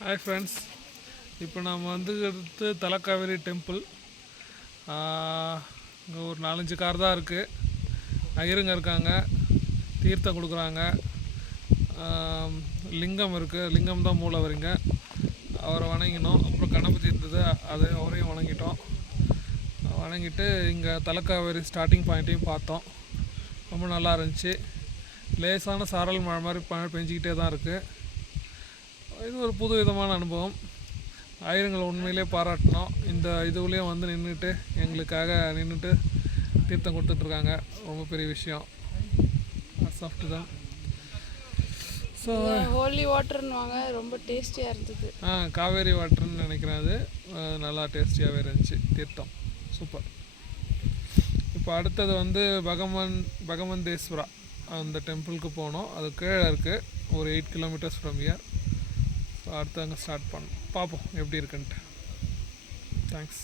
Hi friends, இப்போ நாம் வந்துக்கிறது Talakaveri temple. இங்கே ஒரு 4-5 கார் தான் இருக்குது. ஐயருங்க இருக்காங்க, தீர்த்தம் கொடுக்குறாங்க. லிங்கம் இருக்குது, லிங்கம் தான் மூலவரிங்க. அவரை வணங்கினோம். அப்புறம் கணபதி இருந்தது, அவரையும் வணங்கிட்டோம். வணங்கிட்டு இங்கே தலக்காவேரி ஸ்டார்டிங் பாயிண்ட்டையும் பார்த்தோம். ரொம்ப நல்லா இருந்துச்சு. லேசான சாரல் மழை மாதிரி மழை பெஞ்சிக்கிட்டே தான் இருக்குது. இது ஒரு புது விதமான அனுபவம். ஆயிரங்களை உண்மையிலே பாராட்டினோம். இந்த இதுலேயும் வந்து நின்றுட்டு எங்களுக்காக நின்றுட்டு தீர்த்தம் கொடுத்துட்ருக்காங்க. ரொம்ப பெரிய விஷயம். சாஃப்ட்டு தான். ஸோ ஹோலி வாட்டர்னுவாங்க, ரொம்ப டேஸ்டியாக இருந்தது. காவேரி வாட்டர்னு நினைக்கிறேன். அது நல்லா டேஸ்டியாகவே இருந்துச்சு. தீர்த்தம் சூப்பர். இப்போ அடுத்தது வந்து பகவந்தேஸ்வரா அந்த டெம்பிளுக்கு போனோம். அது கீழே இருக்குது, ஒரு 8 கிலோமீட்டர்ஸ் ஃப்ரம் இயர். ஸோ அடுத்து அங்கே ஸ்டார்ட் பண்ணோம். பார்ப்போம் எப்படி இருக்குன்ட்டு. தேங்க்ஸ்.